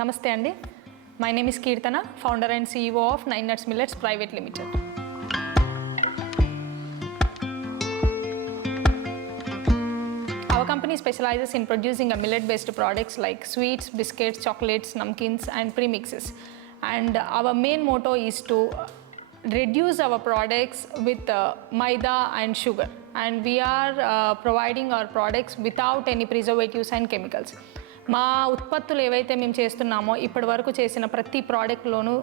నమస్తే అండి. My name is Keerthana, founder and CEO of 9 Nuts Millets Private Limited. Our company specializes in producing a millet-based products like sweets, biscuits, chocolates, namkeens and premixes. And our main motto is to reduce our products with maida and sugar. And we are providing our products without any preservatives and chemicals. మా ఉత్పత్తులు ఏవైతే మేము చేస్తున్నామో ఇప్పటి వరకు చేసిన ప్రతి ప్రోడక్ట్లోనూ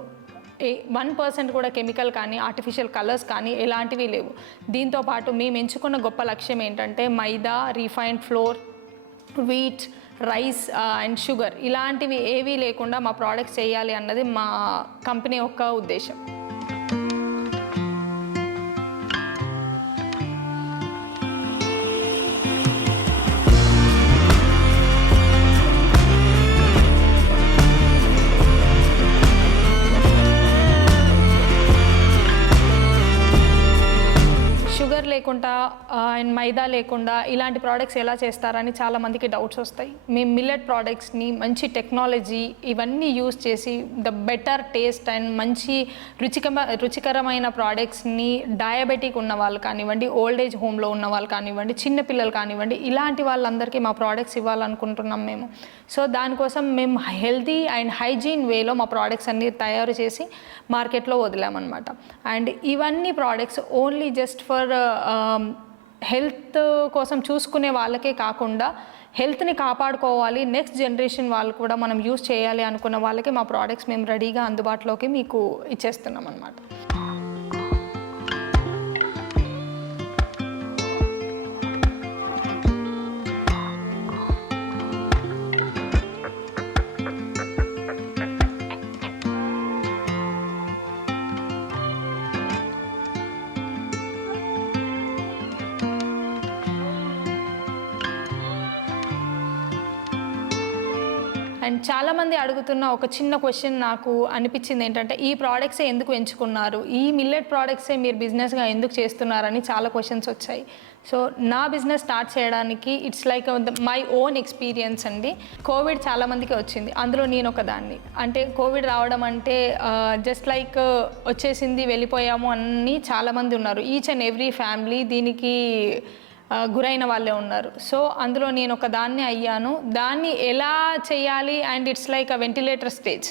1% కూడా కెమికల్ కానీ ఆర్టిఫిషియల్ కలర్స్ కానీ ఎలాంటివి లేవు. దీంతోపాటు మేము ఎంచుకున్న గొప్ప లక్ష్యం ఏంటంటే maida, refined flour, wheat, rice and sugar ఇలాంటివి ఏవీ లేకుండా మా ప్రోడక్ట్స్ చేయాలి అన్నది మా కంపెనీ యొక్క ఉద్దేశం. షుగర్ లేకుండా అండ్ మైదా లేకుండా ఇలాంటి ప్రోడక్ట్స్ ఎలా చేస్తారని చాలామందికి డౌట్స్ వస్తాయి. మేము మిల్లెట్ ప్రోడక్ట్స్ని మంచి టెక్నాలజీ ఇవన్నీ యూస్ చేసి ద బెటర్ టేస్ట్ అండ్ మంచి రుచికరమైన ప్రోడక్ట్స్ని డయాబెటిక్ ఉన్న వాళ్ళు కానివ్వండి, ఓల్డ్ ఏజ్ హోమ్లో ఉన్న వాళ్ళు కానివ్వండి, చిన్నపిల్లలు కానివ్వండి, ఇలాంటి వాళ్ళందరికీ మా ప్రోడక్ట్స్ ఇవ్వాలనుకుంటున్నాం మేము. సో దానికోసం మేము హెల్తీ అండ్ హైజీన్ వేలో మా ప్రోడక్ట్స్ అన్నీ తయారు చేసి మార్కెట్లో వదిలామన్నమాట. అండ్ ఇవన్నీ products only just for health కోసం చూసుకునే వాళ్ళకే కాకుండా హెల్త్ని కాపాడుకోవాలి, నెక్స్ట్ జనరేషన్ వాళ్ళు కూడా మనం యూస్ చేయాలి అనుకున్న వాళ్ళకి మా ప్రోడక్ట్స్ మేము రెడీగా అందుబాటులోకి మీకు ఇచ్చేస్తున్నాం అన్నమాట. అండ్ చాలామంది అడుగుతున్న ఒక చిన్న క్వశ్చన్ నాకు అనిపించింది ఏంటంటే, ఈ ప్రోడక్ట్సే ఎందుకు ఎంచుకున్నారు, ఈ మిల్లెట్ ప్రోడక్ట్సే మీరు బిజినెస్గా ఎందుకు చేస్తున్నారని చాలా క్వశ్చన్స్ వచ్చాయి. సో నా బిజినెస్ స్టార్ట్ చేయడానికి it's like my own experience అండి. కోవిడ్ చాలామందికి వచ్చింది, అందులో నేను ఒక దాన్ని. అంటే కోవిడ్ రావడం అంటే జస్ట్ లైక్ వచ్చేసింది వెళ్ళిపోయాము అని చాలామంది ఉన్నారు. ఈచ్ అండ్ ఎవ్రీ ఫ్యామిలీ దీనికి గురైన వాళ్ళే ఉన్నారు. సో అందులో నేను ఒక దాన్ని అయ్యాను. దాన్ని ఎలా చేయాలి and it's like a ventilator stage.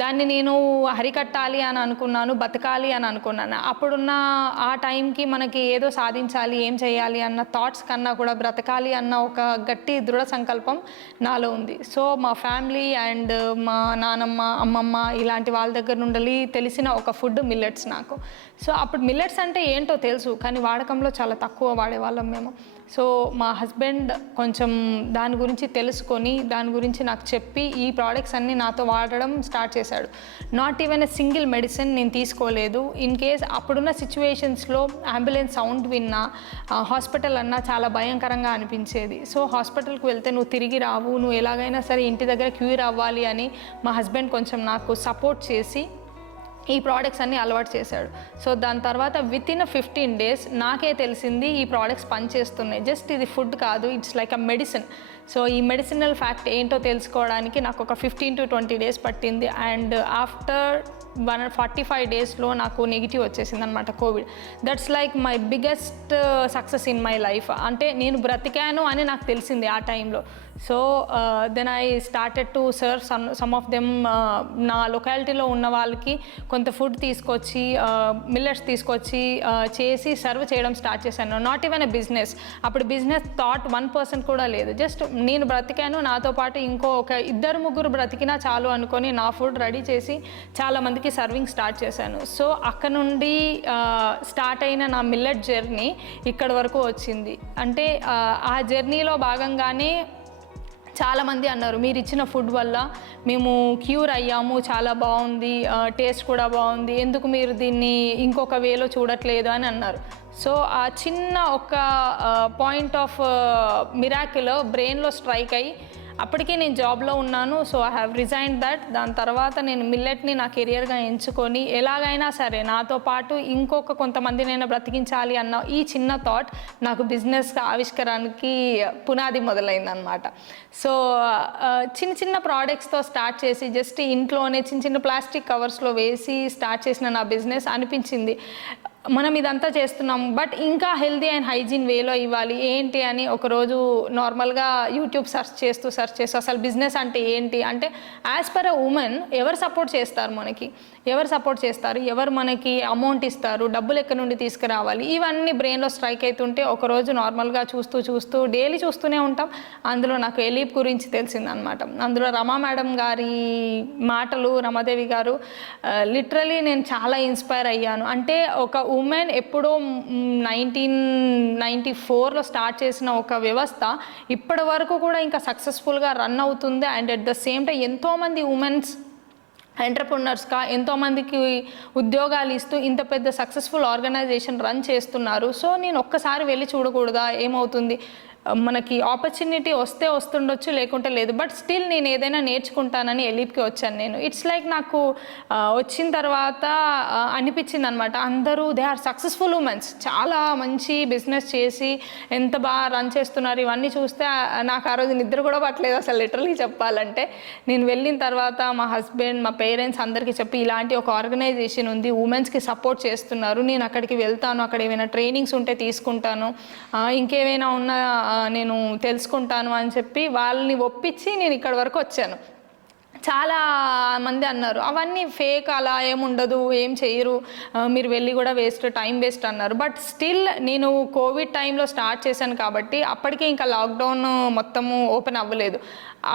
దాన్ని నేను హరికట్టాలి అని అనుకున్నాను, బతకాలి అని అనుకున్నాను. అప్పుడున్న ఆ టైంకి మనకి ఏదో సాధించాలి, ఏం చేయాలి అన్న థాట్స్ కన్నా కూడా బ్రతకాలి అన్న ఒక గట్టి దృఢ సంకల్పం నాలో ఉంది. సో మా ఫ్యామిలీ అండ్ మా నానమ్మ, అమ్మమ్మ ఇలాంటి వాళ్ళ దగ్గర నుండి తెలిసిన ఒక ఫుడ్ మిల్లెట్స్ నాకు. సో అప్పుడు మిల్లెట్స్ అంటే ఏంటో తెలుసు, కానీ వాడకంలో చాలా తక్కువ వాడేవాళ్ళం మేము. సో మా హస్బెండ్ కొంచెం దాని గురించి తెలుసుకొని దాని గురించి నాకు చెప్పి ఈ ప్రోడక్ట్స్ అన్నీ నాతో వాడడం స్టార్ట్ చేశాడు. Not even a single medicine నేను తీసుకోలేదు. ఇన్ కేస్ అప్పుడున్న సిచ్యువేషన్స్లో అంబులెన్స్ సౌండ్ విన్నా, హాస్పిటల్ అన్నా చాలా భయంకరంగా అనిపించేది. సో హాస్పిటల్కి వెళ్తే నువ్వు తిరిగి రావు, నువ్వు ఎలాగైనా సరే ఇంటి దగ్గర క్యూర్ అవ్వాలి అని మా హస్బెండ్ కొంచెం నాకు సపోర్ట్ చేసి ఈ ప్రోడక్ట్స్ అన్నీ అలవాటు చేశాడు. సో దాని తర్వాత వితిన్ 15 days నాకే తెలిసింది ఈ ప్రోడక్ట్స్ పనిచేస్తున్నాయి. జస్ట్ ఇది ఫుడ్ కాదు, it's like a medicine. So ఈ మెడిసినల్ ఫ్యాక్ట్ ఏంటో తెలుసుకోవడానికి నాకు ఒక 15 to 20 days పట్టింది. అండ్ ఆఫ్టర్ 45 daysలో నాకు నెగిటివ్ వచ్చేసింది అనమాట Covid. That's like my biggest success in my life. అంటే నేను బ్రతికాను అని నాకు తెలిసింది ఆ టైంలో. So then I started to serve some of them. నా లొకాలిటీలో ఉన్న వాళ్ళకి కొంత ఫుడ్ తీసుకొచ్చి మిల్లెట్స్ తీసుకొచ్చి చేసి సర్వ్ చేయడం స్టార్ట్ చేశాను. Not even a business. అప్పుడు బిజినెస్ థాట్ 1% కూడా లేదు. జస్ట్ నేను బ్రతికాను, నాతో పాటు ఇంకో ఒక 2-3 బ్రతికినా చాలు అనుకొని నా ఫుడ్ రెడీ చేసి చాలామందికి సర్వింగ్ స్టార్ట్ చేశాను. సో అక్కడ నుండి స్టార్ట్ అయిన నా మిల్లెట్ జర్నీ ఇక్కడ వరకు వచ్చింది. అంటే ఆ జర్నీలో భాగంగానే చాలామంది అన్నారు, మీరు ఇచ్చిన ఫుడ్ వల్ల మేము క్యూర్ అయ్యాము, చాలా బాగుంది, టేస్ట్ కూడా బాగుంది, ఎందుకు మీరు దీన్ని ఇంకొక వేలో చూడట్లేదు అని అన్నారు. సో ఆ చిన్న ఒక పాయింట్ ఆఫ్ మిరాకిల్ బ్రెయిన్లో స్ట్రైక్ అయ్యి అప్పటికి నేను జాబ్లో ఉన్నాను. So I have resign that. దాని తర్వాత నేను మిల్లెట్ని నా కెరియర్గా ఎంచుకొని ఎలాగైనా సరే నాతో పాటు ఇంకొక కొంతమందినైనా బ్రతికించాలి అన్న ఈ చిన్న థాట్ నాకు బిజినెస్ ఆవిష్కరణకి పునాది మొదలైందనమాట. సో చిన్న చిన్న ప్రోడక్ట్స్తో స్టార్ట్ చేసి జస్ట్ ఇంట్లోనే చిన్న చిన్న ప్లాస్టిక్ కవర్స్లో వేసి స్టార్ట్ చేసిన నా బిజినెస్ అనిపించింది మనం ఇదంతా చేస్తున్నాం బట్ ఇంకా హెల్దీ అండ్ హైజీన్ వేలో ఇవ్వాలి ఏంటి అని ఒకరోజు నార్మల్గా యూట్యూబ్ సెర్చ్ చేస్తూ అసలు బిజినెస్ అంటే ఏంటి అంటే యాజ్ పర్ ఎ ఉమెన్ ఎవరు సపోర్ట్ చేస్తారు మనకి, ఎవరు సపోర్ట్ చేస్తారు, ఎవరు మనకి అమౌంట్ ఇస్తారు, డబ్బులు ఎక్కడి నుండి తీసుకురావాలి, ఇవన్నీ బ్రెయిన్లో స్ట్రైక్ అవుతుంటే ఒకరోజు నార్మల్గా చూస్తూ డైలీ చూస్తూనే ఉంటాం. అందులో నాకు ఎలీప్ గురించి తెలిసిందనమాట. అందులో రమా మేడం గారి మాటలు, రమాదేవి గారు లిటరలీ నేను చాలా ఇన్స్పైర్ అయ్యాను. అంటే ఒక ఉమెన్ ఎప్పుడో 1994లో స్టార్ట్ చేసిన ఒక వ్యవస్థ ఇప్పటి వరకు కూడా ఇంకా సక్సెస్ఫుల్గా రన్ అవుతుంది. And at the same time ఎంతోమంది ఉమెన్స్ ఎంటర్ప్రెన్యూర్స్గా ఎంతోమందికి ఉద్యోగాలు ఇస్తూ ఇంత పెద్ద సక్సెస్ఫుల్ ఆర్గనైజేషన్ రన్ చేస్తున్నారు. సో నేను ఒక్కసారి వెళ్ళి చూడకూడదా, ఏమవుతుంది, మనకి ఆపర్చునిటీ వస్తే వస్తుండొచ్చు లేకుంటే లేదు, బట్ స్టిల్ నేను ఏదైనా నేర్చుకుంటానని ఎలీప్కి వచ్చాను నేను. ఇట్స్ లైక్ నాకు వచ్చిన తర్వాత అనిపించింది అనమాట, అందరూ దే ఆర్ సక్సెస్ఫుల్ ఉమెన్స్, చాలా మంచి బిజినెస్ చేసి ఎంత బాగా రన్ చేస్తున్నారు. ఇవన్నీ చూస్తే నాకు ఆ రోజు నిద్ర కూడా పట్టలేదు అసలు లిటరలీ చెప్పాలంటే. నేను వెళ్ళిన తర్వాత మా హస్బెండ్, మా పేరెంట్స్ అందరికీ చెప్పి ఇలాంటి ఒక ఆర్గనైజేషన్ ఉంది, ఉమెన్స్కి సపోర్ట్ చేస్తున్నారు, నేను అక్కడికి వెళ్తాను, అక్కడ ఏమైనా ట్రైనింగ్స్ ఉంటే తీసుకుంటాను, ఇంకేమైనా ఉన్న నేను తెలుసుకుంటాను అని చెప్పి వాళ్ళని ఒప్పించి నేను ఇక్కడి వరకు వచ్చాను. చాలా మంది అన్నారు అవన్నీ ఫేక్, అలా ఏముండదు, ఏం చేయరు, మీరు వెళ్ళి కూడా వేస్ట్, టైం వేస్ట్ అన్నారు. బట్ స్టిల్ నేను కోవిడ్ టైంలో స్టార్ట్ చేశాను కాబట్టి అప్పటికే ఇంకా లాక్డౌన్ మొత్తము ఓపెన్ అవ్వలేదు.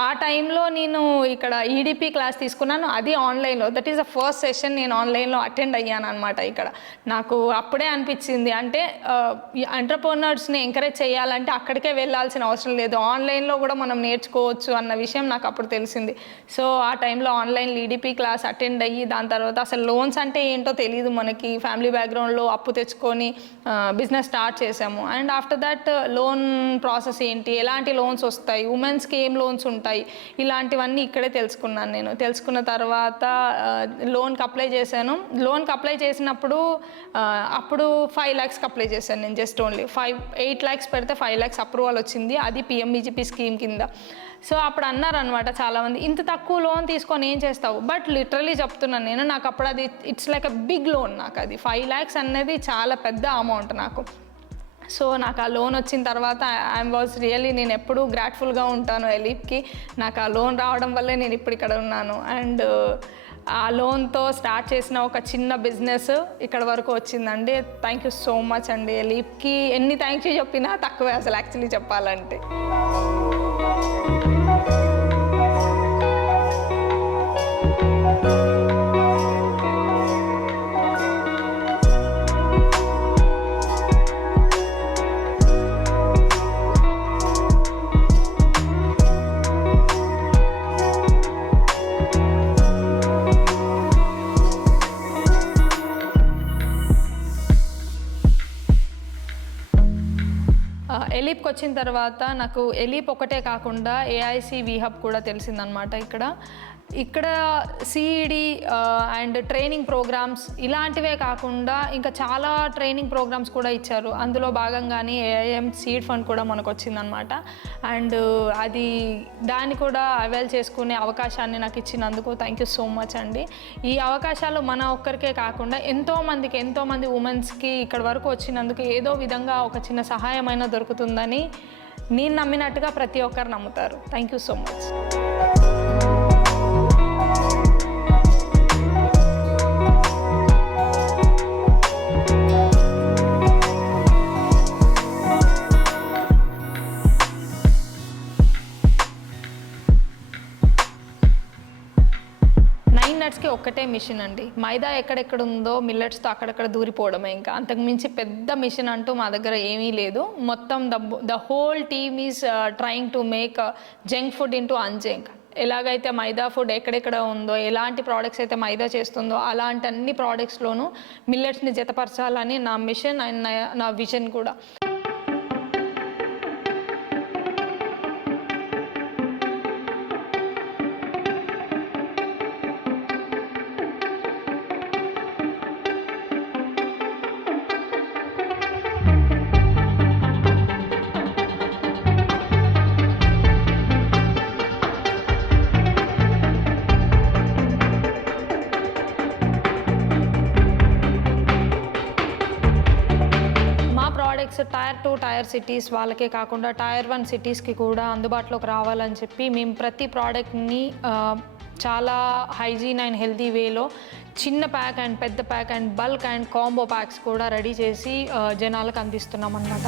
ఆ టైంలో నేను ఇక్కడ ఈడిపి క్లాస్ తీసుకున్నాను, అది ఆన్లైన్లో. That is the first session నేను ఆన్లైన్లో అటెండ్ అయ్యాను అనమాట. ఇక్కడ నాకు అప్పుడే అనిపించింది అంటే ఎంటర్‌ప్రెన్యూర్స్ని ఎంకరేజ్ చేయాలంటే అక్కడికే వెళ్ళాల్సిన అవసరం లేదు, ఆన్లైన్లో కూడా మనం నేర్చుకోవచ్చు అన్న విషయం నాకు అప్పుడు తెలిసింది. సో ఆ టైంలో ఆన్లైన్ ఈడిపి క్లాస్ అటెండ్ అయ్యి దాని తర్వాత అసలు లోన్స్ అంటే ఏంటో తెలియదు మనకి, ఫ్యామిలీ బ్యాక్గ్రౌండ్లో అప్పు తెచ్చుకొని బిజినెస్ స్టార్ట్ చేసాము. And after that loan process ఏంటి, ఎలాంటి లోన్స్ వస్తాయి, ఉమెన్స్కి ఏం లోన్స్ ఉంటాయి, ఇలాంటివన్నీ ఇక్కడే తెలుసుకున్నాను నేను. తెలుసుకున్న తర్వాత లోన్కి అప్లై చేశాను. లోన్కి అప్లై చేసినప్పుడు అప్పుడు 5 lakhsకి అప్లై చేశాను నేను. జస్ట్ ఓన్లీ 8 lakhs పెడితే 5 lakhs అప్రూవల్ వచ్చింది, అది పిఎంబిజిపి స్కీమ్ కింద. సో అప్పుడు అన్నారనమాట చాలామంది, ఇంత తక్కువ లోన్ తీసుకొని ఏం చేస్తావు, బట్ లిటరలీ చెప్తున్నాను నేను, నాకు అప్పుడు అది it's like a big loan. నాకు అది 5 lakhs అనేది చాలా పెద్ద అమౌంట్ నాకు. సో నాకు ఆ లోన్ వచ్చిన తర్వాత ఐఎమ్ వాజ్ రియల్లీ, నేను ఎప్పుడూ గ్రాట్ఫుల్గా ఉంటాను ఎలీప్కి. నాకు ఆ లోన్ రావడం వల్లే నేను ఇప్పుడు ఇక్కడ ఉన్నాను. అండ్ ఆ లోన్తో స్టార్ట్ చేసిన ఒక చిన్న బిజినెస్ ఇక్కడ వరకు వచ్చిందండి. థ్యాంక్ యూ సో మచ్ అండి ఎలీప్కి. ఎన్ని థ్యాంక్స్ చెప్పినా తక్కువే అసలు యాక్చువల్లీ చెప్పాలంటే. ఎలీప్కి వచ్చిన తర్వాత నాకు ఎలీప్ ఒకటే కాకుండా ఏఐసి వీహబ్ కూడా తెలిసిందనమాట. ఇక్కడ సిఈడి అండ్ ట్రైనింగ్ ప్రోగ్రామ్స్ ఇలాంటివే కాకుండా ఇంకా చాలా ట్రైనింగ్ ప్రోగ్రామ్స్ కూడా ఇచ్చారు. అందులో భాగంగానే ఏఐఎం సీడ్ ఫండ్ కూడా మనకు వచ్చిందనమాట. అండ్ అది దాన్ని కూడా అవైల్ చేసుకునే అవకాశాన్ని నాకు ఇచ్చినందుకు థ్యాంక్ యూ సో మచ్ అండి. ఈ అవకాశాలు మన ఒక్కరికే కాకుండా ఎంతోమంది ఉమెన్స్కి ఇక్కడ వరకు వచ్చినందుకు ఏదో విధంగా ఒక చిన్న సహాయమైనా దొరుకుతుందని నేను నమ్మినట్టుగా ప్రతి ఒక్కరు నమ్ముతారు. Thank you so much. మిల్లెట్స్కి ఒక్కటే మిషన్ అండి. మైదా ఎక్కడెక్కడ ఉందో మిల్లెట్స్తో అక్కడక్కడ దూరిపోవడమే. ఇంకా అంతకుమించి పెద్ద మిషన్ అంటూ మా దగ్గర ఏమీ లేదు. మొత్తం the whole team is trying to make junk food into unjunk. ఎలాగైతే మైదా ఫుడ్ ఎక్కడెక్కడ ఉందో, ఎలాంటి ప్రోడక్ట్స్ అయితే మైదా చేస్తుందో అలాంటి అన్ని ప్రోడక్ట్స్లోనూ మిల్లెట్స్ని జతపరచాలని నా మిషన్ అండ్ నా విజన్ కూడా. టైర్ సిటీస్ వాళ్ళకే కాకుండా టైర్ 1 సిటీస్కి కూడా అందుబాటులోకి రావాలని చెప్పి మేము ప్రతి ప్రోడక్ట్ని చాలా హైజీన్ అండ్ హెల్తీ వేలో చిన్న ప్యాక్ అండ్ పెద్ద pack and bulk and combo packs కూడా రెడీ చేసి జనాలకు అందిస్తున్నాం అన్నమాట.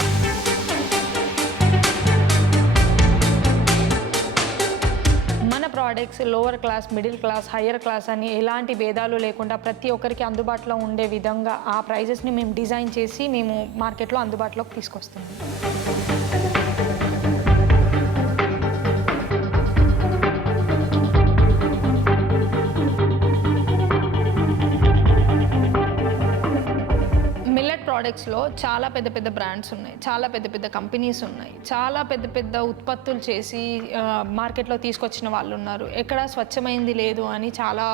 మన products lower class, middle class, higher class అని ఎలాంటి భేదాలు లేకుండా ప్రతి ఒక్కరికి అందుబాటులో ఉండే విధంగా ఆ ప్రైజెస్ని మేము డిజైన్ చేసి మేము మార్కెట్లో అందుబాటులోకి తీసుకొస్తున్నాం. ప్రోడక్ట్స్లో చాలా పెద్ద పెద్ద బ్రాండ్స్ ఉన్నాయి, చాలా పెద్ద పెద్ద కంపెనీస్ ఉన్నాయి, చాలా పెద్ద పెద్ద ఉత్పత్తులు చేసి మార్కెట్లో తీసుకొచ్చిన వాళ్ళు ఉన్నారు. ఎక్కడ స్వచ్ఛమైంది లేదు అని చాలా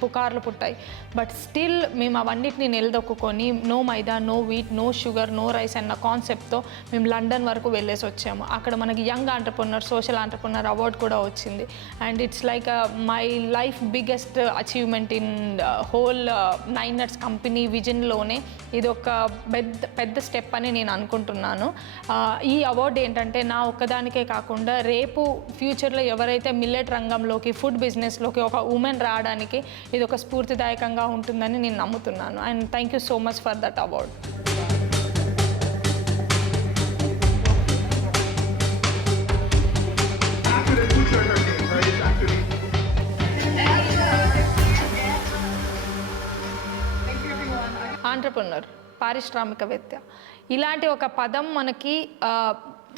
పుకార్లు పుట్టాయి. బట్ స్టిల్ మేము అవన్నిటిని నిలదొక్కుని no maida, no wheat, no sugar, no rice అన్న కాన్సెప్ట్తో మేము లండన్ వరకు వెళ్ళేసి వచ్చాము. అక్కడ మనకి young entrepreneur, social entrepreneur award కూడా వచ్చింది. And it's like my life biggest achievement in whole 9 Nuts company విజన్లోనే ఇది ఒక పెద్ద స్టెప్ అని నేను అనుకుంటున్నాను. ఈ అవార్డు ఏంటంటే నా ఒక్కదానికే కాకుండా రేపు ఫ్యూచర్లో ఎవరైతే మిల్లెట్ రంగంలోకి, ఫుడ్ బిజినెస్లోకి ఒక ఉమెన్ రావడానికి ఇది ఒక స్ఫూర్తిదాయకంగా ఉంటుందని నేను నమ్ముతున్నాను. And thank you so much for that award. Entrepreneur, పారిశ్రామికవేత్త, ఇలాంటి ఒక పదం మనకి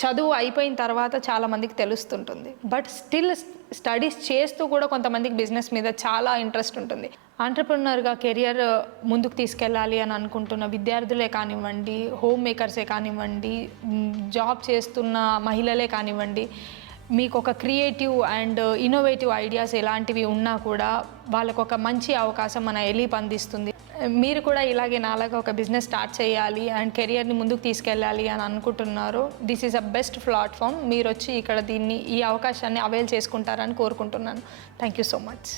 చదువు అయిపోయిన తర్వాత చాలామందికి తెలుస్తుంటుంది. బట్ స్టిల్ స్టడీస్ చేస్తూ కూడా కొంతమందికి బిజినెస్ మీద చాలా ఇంట్రెస్ట్ ఉంటుంది. ఆంటర్ప్రెన్యూర్గా కెరియర్ ముందుకు తీసుకెళ్ళాలి అని అనుకుంటున్న విద్యార్థులే కానివ్వండి, హోమ్ మేకర్సే కానివ్వండి, జాబ్ చేస్తున్న మహిళలే కానివ్వండి, మీకు ఒక క్రియేటివ్ అండ్ ఇన్నోవేటివ్ ఐడియాస్ ఎలాంటివి ఉన్నా కూడా వాళ్ళకు ఒక మంచి అవకాశం మన ఎలీప్ అందిస్తుంది. మీరు కూడా ఇలాగే నాలాగా ఒక బిజినెస్ స్టార్ట్ చేయాలి అండ్ కెరియర్ని ముందుకు తీసుకెళ్ళాలి అని అనుకుంటున్నారు, this is a best platform. మీరు వచ్చి ఇక్కడ ఈ అవకాశాన్ని అవైల్ చేసుకుంటారని కోరుకుంటున్నాను. Thank you so much.